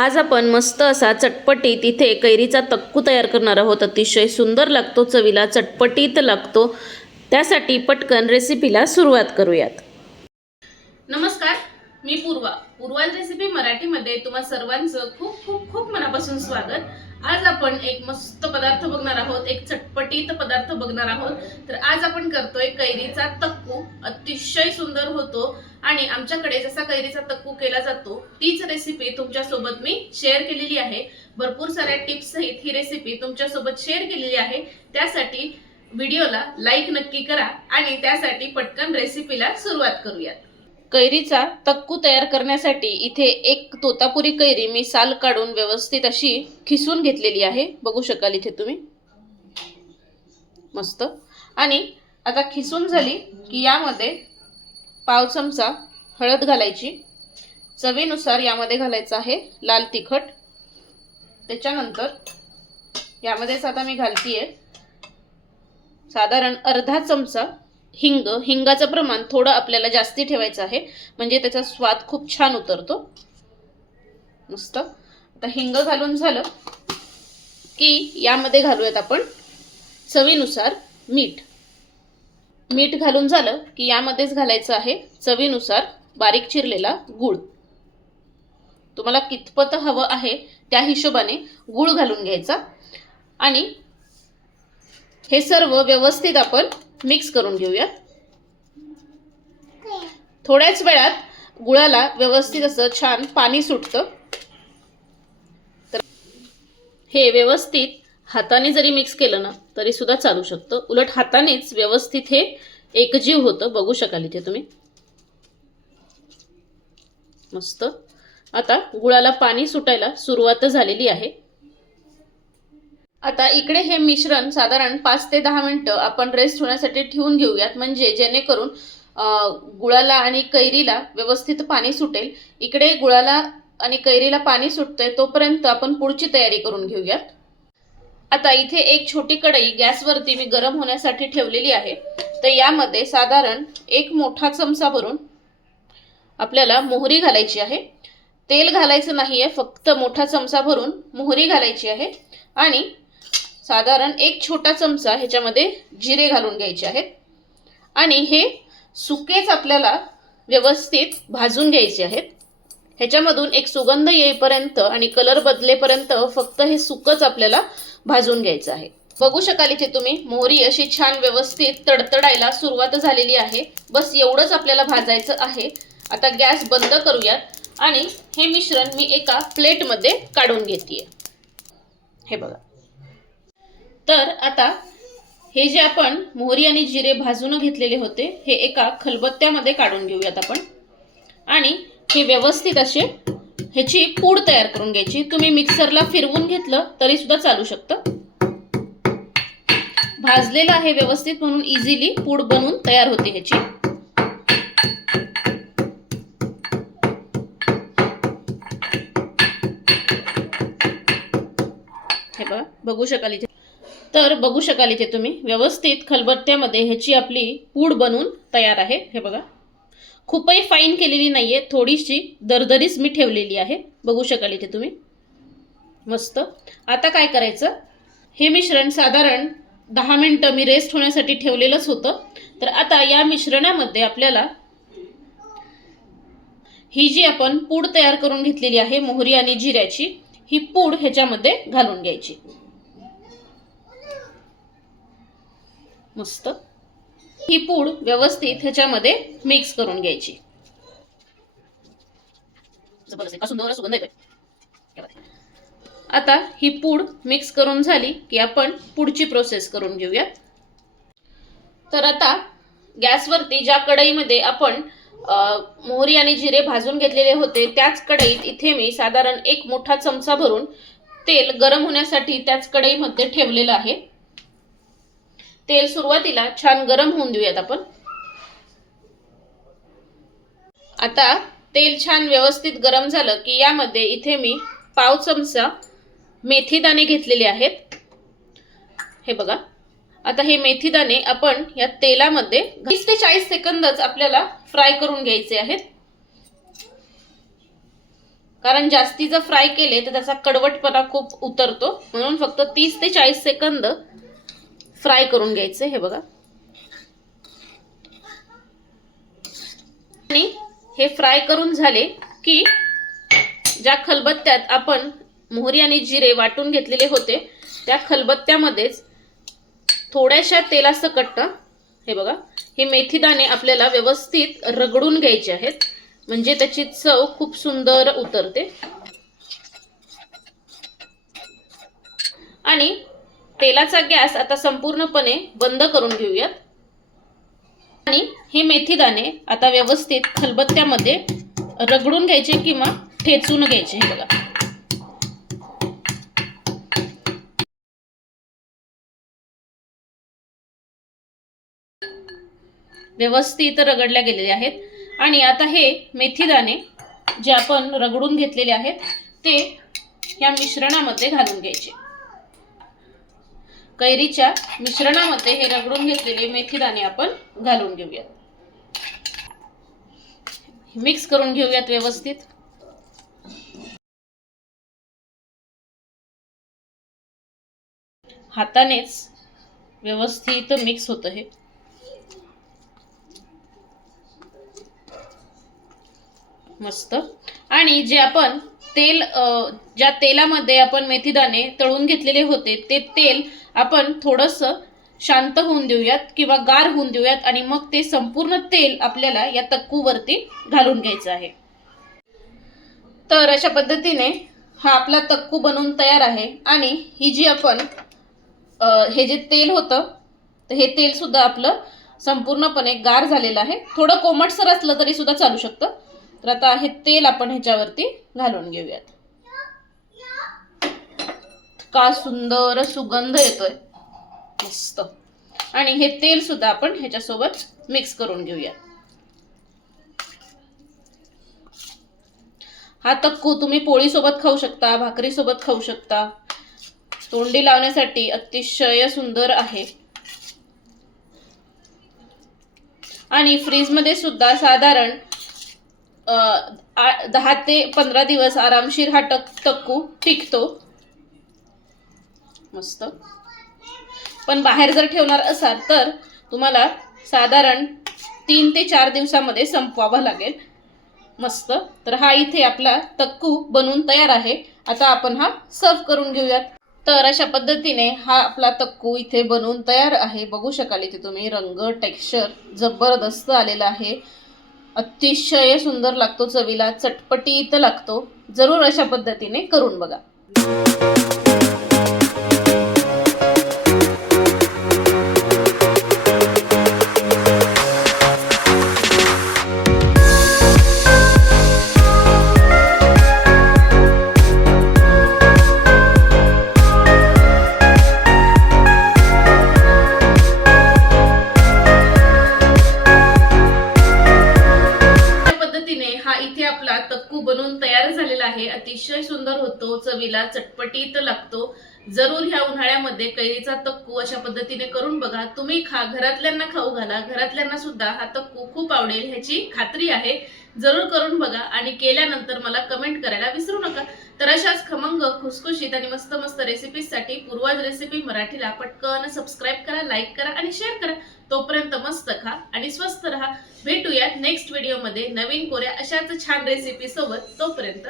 आज आपण मस्त असा चटपटीत इथे कैरीचा तक्कू तयार करणार आहोत. अतिशय सुंदर लागतो चवीला चटपटीत लागतो. त्यासाठी पटकन रेसिपीला सुरुवात करूयात. नमस्कार मी पूर्वा. पूर्वा रेसिपी मराठीमध्ये तुम्हा सर्वांचं खूप खूप खूप मनापासून स्वागत. आज आपण एक मस्त पदार्थ बघणार आहोत एक चटपटीत पदार्थ बघणार आहोत. तर आज आपण करतोय कैरीचा तक्कू. अतिशय सुंदर होतो आणि आमच्याकडे जसा कैरीचा तक्कू केला जातो तीच रेसिपी तुमच्यासोबत मी शेअर केलेली आहे. भरपूर साऱ्या टिप्स सहित ही रेसिपी तुमच्यासोबत शेअर केलेली आहे. त्यासाठी व्हिडिओला लाईक नक्की करा आणि त्यासाठी पटकन रेसिपीला सुरुवात करूयात. कैरीचा तक्कू तयार करण्यासाठी इथे एक तोतापुरी कैरी मी साल काढून व्यवस्थित अशी खिसून घेतलेली आहे. बघू शकाल इथे तुम्ही. मस्त. आणि आता खिसून झाली की यामध्ये पाव चमचा हळद घालायची. चवीनुसार यामध्ये घालायचं आहे लाल तिखट. त्याच्यानंतर यामध्येच आता मी घालतीये साधारण अर्धा चमचा हिंग हिंगाचं प्रमाण थोडं आपल्याला जास्ती ठेवायचं आहे. म्हणजे त्याचा स्वाद खूप छान उतरतो. मस्त. आता हिंग घालून झालं की यामध्ये घालूयात आपण चवीनुसार मीठ. मीठ घालून झालं की यामध्येच घालायचं आहे चवीनुसार बारीक चिरलेला गूळ. तुम्हाला कितपत हवं आहे त्या हिशोबाने गूळ घालून घ्यायचा. आणि हे सर्व व्यवस्थित आपण मिक्स करून घेऊया. थोड्याच वेळात गुळाला व्यवस्थित असं छान पाणी सुटतं. तर हे व्यवस्थित हाताने जरी मिक्स केलं ना तरी सुद्धा चालू शकतं. उलट हातानेच व्यवस्थित हे एकजीव होतं. बघू शकाल इथे तुम्ही. मस्त. आता गुळाला पाणी सुटायला सुरुवात झालेली आहे. आता इकडे हे मिश्रण साधारण पाच ते दहा मिनटं आपण रेस्ट होण्यासाठी ठेवून घेऊयात. म्हणजे जेणेकरून गुळाला आणि कैरीला व्यवस्थित पाणी सुटेल. इकडे गुळाला आणि कैरीला पाणी सुटतंय तोपर्यंत आपण पुढची तयारी करून घेऊयात. आता इथे एक छोटी कढई गॅसवरती मी गरम होण्यासाठी ठेवलेली आहे. तर यामध्ये साधारण एक मोठा चमचा भरून आपल्याला मोहरी घालायची आहे. तेल घालायचं नाही आहे फक्त मोठा चमचा भरून मोहरी घालायची आहे. आणि साधारण एक छोटा चमचा ह्याच्यामध्ये जिरे घालून घ्यायचे आहेत. आणि हे सुकेच आपल्याला व्यवस्थित भाजून घ्यायचे आहेत. ह्याच्यामधून एक सुगंध येईपर्यंत आणि कलर बदलेपर्यंत फक्त हे सुकच आपल्याला भाजून घ्यायचं आहे. बघू शकाल इथे तुम्ही मोहरी अशी छान व्यवस्थित तडतडायला सुरुवात झालेली आहे. बस एवढंच आपल्याला भाजायचं आहे. आता गॅस बंद करूयात आणि हे मिश्रण मी एका प्लेटमध्ये काढून घेते हे बघा. तर आता हे जे आपण मोहरी आणि जिरे भाजून घेतलेले होते हे एका खलबत्त्यामध्ये काढून घेऊयात आपण. आणि हे व्यवस्थित असे ह्याची पूड तयार करून घ्यायची. तुम्ही मिक्सरला फिरवून घेतलं तरी सुद्धा चालू शकतं. भाजलेलं आहे व्यवस्थित म्हणून इझिली पूड बनवून तयार होते ह्याची. हे बघा बघू शकाल इथे. तर बघू शकाल इथे तुम्ही व्यवस्थित खलबत्त्यामध्ये ह्याची आपली पूड बनवून तयार आहे. हे बघा. खूपही फाईन केलेली नाही आहे थोडीशी दरदरीच मी ठेवलेली आहे. बघू शकाल इथे तुम्ही. मस्त. आता काय करायचं? हे मिश्रण साधारण दहा मिनटं मी रेस्ट होण्यासाठी ठेवलेलंच होतं. तर आता या मिश्रणामध्ये आपल्याला ही जी आपण पूड तयार करून घेतलेली आहे मोहरी आणि जिऱ्याची ही पूड ह्याच्यामध्ये घालून घ्यायची. मस्त. ही पूड व्यवस्थित ह्याच्यामध्ये मिक्स करून घ्यायची. सुगंध येतोय. आता ही पूड मिक्स करून झाली की आपण पुढची प्रोसेस करून घेऊया. तर आता गॅसवरती ज्या कढईमध्ये आपण मोहरी आणि जिरे भाजून घेतलेले होते त्याच कढईत इथे मी साधारण एक मोठा चमचा भरून तेल गरम होण्यासाठी त्याच कढईमध्ये ठेवलेलं आहे. तेल सुरुवातीला छान गरम होऊन देऊयात आपण. आता तेल छान व्यवस्थित गरम झालं की यामध्ये इथे मी पाव चमचा मेथी दाणे घेतलेले आहेत. हे बघा. आता हे मेथी दाणे आपण या तेलामध्ये वीस ते चाळीस सेकंदच आपल्याला फ्राय करून घ्यायचे आहेत. कारण जास्ती जर फ्राय केले तर त्याचा कडवटपणा खूप उतरतो. म्हणून फक्त तीस ते चाळीस सेकंद फ्राय करून घ्यायचं हे बघा. आणि हे फ्राय करून झाले की ज्या खलबत्त्यात आपण मोहरी आणि जिरे वाटून घेतलेले होते त्या खलबत्त्यामध्येच थोड्याशा तेलासकट हे बघा हे मेथीदाणे आपल्याला व्यवस्थित रगडून घ्यायचे आहेत. म्हणजे त्याची चव खूप सुंदर उतरते. आणि तेलाचा गॅस आता संपूर्णपणे बंद करून घेऊयात. आणि हे मेथीदाणे आता व्यवस्थित खलबत्त्यामध्ये रगडून घ्यायचे किंवा ठेचून घ्यायचे हे बघा. व्यवस्थित रगडल्या गेलेले आहेत. आणि आता हे मेथीदाणे जे आपण रगडून घेतलेले आहेत ते या मिश्रणामध्ये घालून घ्यायचे. कैरीच्या मिश्रणामध्ये हे रगडून घेतलेले मेथीदाणे आपण घालून घेऊयात. मिक्स करून घेऊयात व्यवस्थित. हातानेच व्यवस्थित मिक्स होतं हे. मस्त. आणि जे आपण तेल ज्या तेलामध्ये आपण मेथीदाणे तळून घेतलेले होते ते तेल आपण थोडंसं शांत होऊन देऊयात किंवा गार होऊन देऊयात आणि मग ते संपूर्ण तेल आपल्याला या तक्कूवरती घालून घ्यायचं आहे. तर अशा पद्धतीने हा आपला तक्कू बनवून तयार आहे आणि ही जी आपण हे जे तेल होतं तर हे तेल सुद्धा आपलं संपूर्णपणे गार झालेलं आहे. थोडं कोमटसर असलं तरी सुद्धा चालू शकतं. तर आता हे तेल आपण ह्याच्यावरती घालून घेऊयात. का सुंदर सुगंध येतोय. मस्त. आणि हे तेल सुद्धा आपण ह्याच्यासोबत मिक्स करून घेऊयात. हा तक्कू तुम्ही पोळीसोबत खाऊ शकता भाकरीसोबत खाऊ शकता. तोंडी लावण्यासाठी अतिशय सुंदर आहे. आणि फ्रीजमध्ये सुद्धा साधारण दहा ते पंधरा दिवस आरामशीर हा टक तक्कू टिकतो. मस्त. पण बाहेर जर ठेवणार असाल तर तुम्हाला साधारण तीन ते चार दिवसामध्ये संपवावा लागेल. मस्त. तर हा इथे आपला तक्कू बनवून तयार आहे. आता आपण हा सर्व करून घेऊयात. तर अशा पद्धतीने हा आपला तक्कू इथे बनवून तयार आहे. बघू शकाल इथे तुम्ही रंग टेक्स्चर जबरदस्त आलेला आहे. अतिशय सुंदर लागतो चवीला चटपटीत लागतो. जरूर अशा पद्धतीने करून बघा. हा इथे आपला तक्कू बनवून तयार झालेला आहे. अतिशय सुंदर होतो चवीला चटपटीत लागतो. जरूर ह्या उन्हाळ्यामध्ये कैरीचा तक्कू अशा पद्धतीने करून बघा. तुम्ही खा घरातल्यांना खाऊ घाला. घरातल्यांना सुद्धा हा तक्कू खूप आवडेल ह्याची खात्री आहे. जरूर करून बघा आणि केल्यानंतर मला कमेंट करायला विसरू नका. तर अशाच खमंग खुसखुशीत आणि मस्त मस्त रेसिपीजसाठी पूर्वज रेसिपी मराठीला पटकन सबस्क्राईब करा लाईक करा आणि शेअर करा. तोपर्यंत मस्त खा आणि स्वस्त राहा. भेटूयात नेक्स्ट व्हिडिओमध्ये नवीन कोऱ्या अशाच छान रेसिपी सोबत. तोपर्यंत